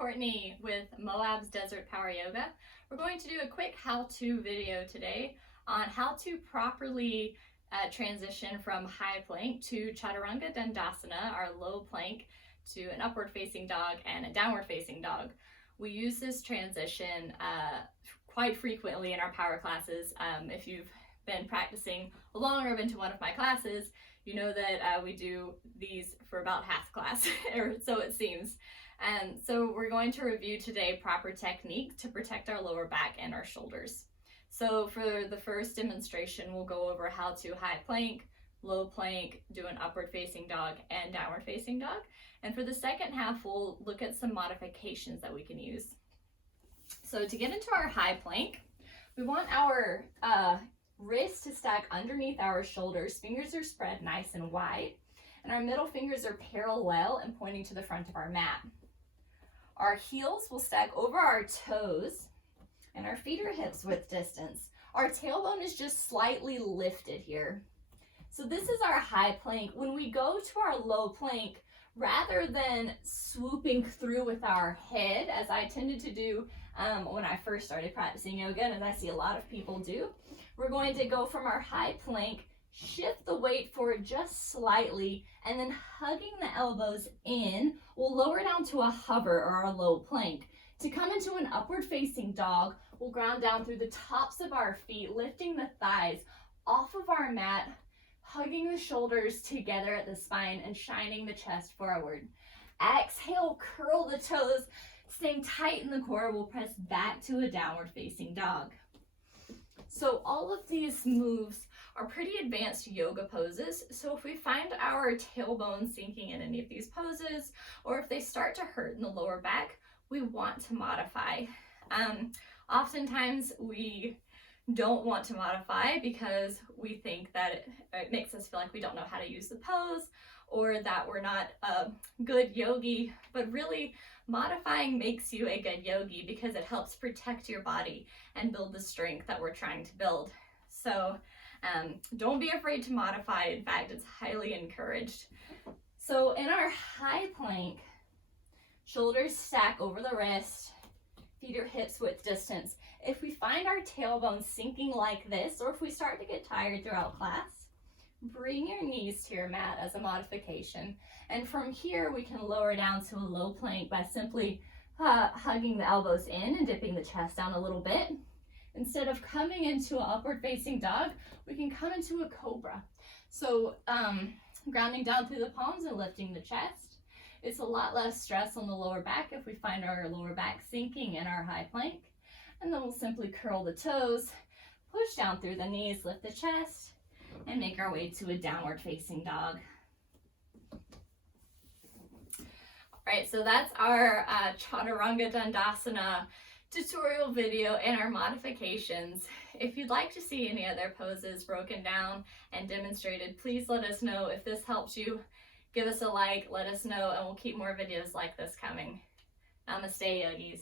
Courtney with Moab's Desert Power Yoga. We're going to do a quick how-to video today on how to properly transition from high plank to Chaturanga Dandasana, our low plank, to an upward facing dog and a downward facing dog. We use this transition quite frequently in our power classes. If you've been practicing along or been to one of my classes, you know that we do these for about half class, or so it seems. And so we're going to review today proper technique to protect our lower back and our shoulders. So for the first demonstration, we'll go over how to high plank, low plank, do an upward facing dog and downward facing dog. And for the second half, we'll look at some modifications that we can use. So to get into our high plank, we want our wrists to stack underneath our shoulders. Fingers are spread nice and wide, and our middle fingers are parallel and pointing to the front of our mat. Our heels will stack over our toes, and our feet are hips width distance. Our tailbone is just slightly lifted here. So this is our high plank. When we go to our low plank, rather than swooping through with our head, as I tended to do when I first started practicing yoga, and as I see a lot of people do, we're going to go from our high plank, shift the weight forward just slightly, and then hugging the elbows in, we'll lower down to a hover or a low plank. To come into an upward facing dog, we'll ground down through the tops of our feet, lifting the thighs off of our mat, hugging the shoulders together at the spine and shining the chest forward. Exhale, curl the toes, staying tight in the core. We'll press back to a downward facing dog. So all of these moves are pretty advanced yoga poses. So if we find our tailbone sinking in any of these poses, or if they start to hurt in the lower back, we want to modify. Oftentimes we don't want to modify because we think that it makes us feel like we don't know how to use the pose, or that we're not a good yogi, but really modifying makes you a good yogi because it helps protect your body and build the strength that we're trying to build. So don't be afraid to modify. In fact, it's highly encouraged. So in our high plank, shoulders stack over the wrist, feet are hips width distance. If we find our tailbone sinking like this, or if we start to get tired throughout class, bring your knees to your mat as a modification. And from here, we can lower down to a low plank by simply hugging the elbows in and dipping the chest down a little bit. Instead of coming into an upward facing dog, we can come into a cobra. So grounding down through the palms and lifting the chest. It's a lot less stress on the lower back if we find our lower back sinking in our high plank. And then we'll simply curl the toes, push down through the knees, lift the chest, and make our way to a downward facing dog. All right, so that's our Chaturanga Dandasana tutorial video and our modifications. If you'd like to see any other poses broken down and demonstrated, please let us know. If this helps you, give us a like, let us know, and we'll keep more videos like this coming. Namaste, yogis.